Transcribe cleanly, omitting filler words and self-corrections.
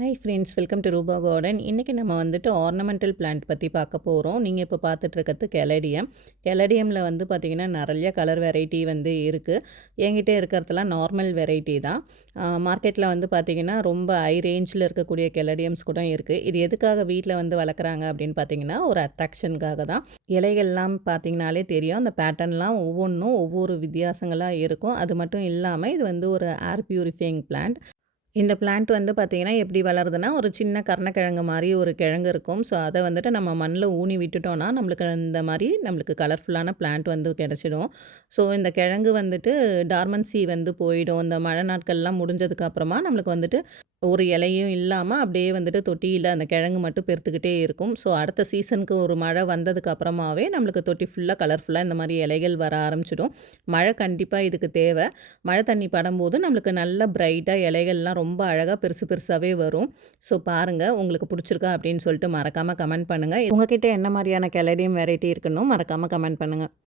Hi friends, welcome to ரூபா garden. இன்றைக்கி நம்ம வந்துட்டு ஆர்னமெண்டல் பிளான்ட் பற்றி பார்க்க போகிறோம். நீங்கள் இப்போ பார்த்துட்ருக்கிறது கெலடியம். கெலடியமில் வந்து பார்த்திங்கன்னா நிறைய கலர் வெரைட்டி வந்து இருக்குது. என்கிட்ட இருக்கிறதுலாம் நார்மல் வெரைட்டி தான். மார்க்கெட்டில் வந்து பார்த்திங்கன்னா ரொம்ப ஹை ரேஞ்சில் இருக்கக்கூடிய கெலடியம்ஸ் கூட இருக்குது. இது எதுக்காக வீட்டில் வந்து வளர்க்குறாங்க அப்படின்னு பார்த்திங்கன்னா ஒரு அட்ராக்ஷனுக்காக தான். இலைகள்லாம் பார்த்திங்கனாலே தெரியும், அந்த பேட்டர்ன்லாம் ஒவ்வொன்றும் ஒவ்வொரு வித்தியாசங்களாக இருக்கும். அது மட்டும் இல்லாமல் இது வந்து ஒரு ஏர் பியூரிஃபையிங் பிளான்ட். இந்த பிளான்ட் வந்து பார்த்திங்கன்னா எப்படி வளருதுன்னா, ஒரு சின்ன கருணக்கிழங்கு மாரி ஒரு கிழங்கு இருக்கும். ஸோ, அத வந்துட்டு நம்ம மண்ணில் ஊனி விட்டுட்டோம்னா, நம்மளுக்கு இந்த மாரி நம்மளுக்கு கலர்ஃபுல்லான பிளான்ட் வந்து கிடச்சிடும். ஸோ, இந்த கிழங்கு வந்துட்டு டார்மன்சி வந்து போயிடும். இந்த மழை நாட்கள்லாம் முடிஞ்சதுக்கு அப்புறமா நம்மளுக்கு வந்துட்டு ஒரு இலையும் இல்லாம அப்படியே வந்துட்டு தொட்டியில அந்த கிழங்கு மட்டும் பெருத்துக்கிட்டே இருக்கும். ஸோ, அடுத்த சீசனுக்கு ஒரு மழை வந்ததுக்கு அப்புறமாவே நம்மளுக்கு தொட்டி ஃபுல்லா கலர்ஃபுல்லா இந்த மாரி இலைகள் வர ஆரம்பிச்சிடும். மழை கண்டிப்பா இதுக்கு தேவை. மழை தண்ணி படும்போது நம்மளுக்கு நல்ல பிரைட்டா இலைகள்லாம் ரொம்ப அழகா பெருசு பெருசாவே வரும். ஸோ, பாருங்க உங்களுக்கு பிடிச்சிருக்கா அப்படின்னு சொல்லிட்டு மறக்காம கமெண்ட் பண்ணுங்க. உங்ககிட்ட என்ன மாரியான கெலடியம் வெரைட்டி இருக்குன்னும் மறக்காம கமெண்ட் பண்ணுங்க.